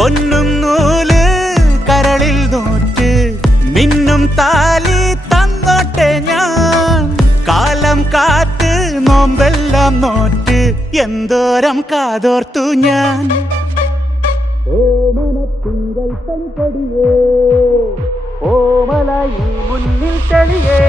പൊന്നും നൂല് കരളിൽ നോറ്റ് മിന്നും താലി തന്നോട്ടെ ഞാൻ. കാലം കാത്ത് നോമ്പെല്ലാം നോറ്റ് എന്തോരം കാതോർത്തു ഞാൻ. ഓമനത്തിങ്കൾ പെൺകൊടിയേ ഓമലായി മുന്നിൽ തെളിയേ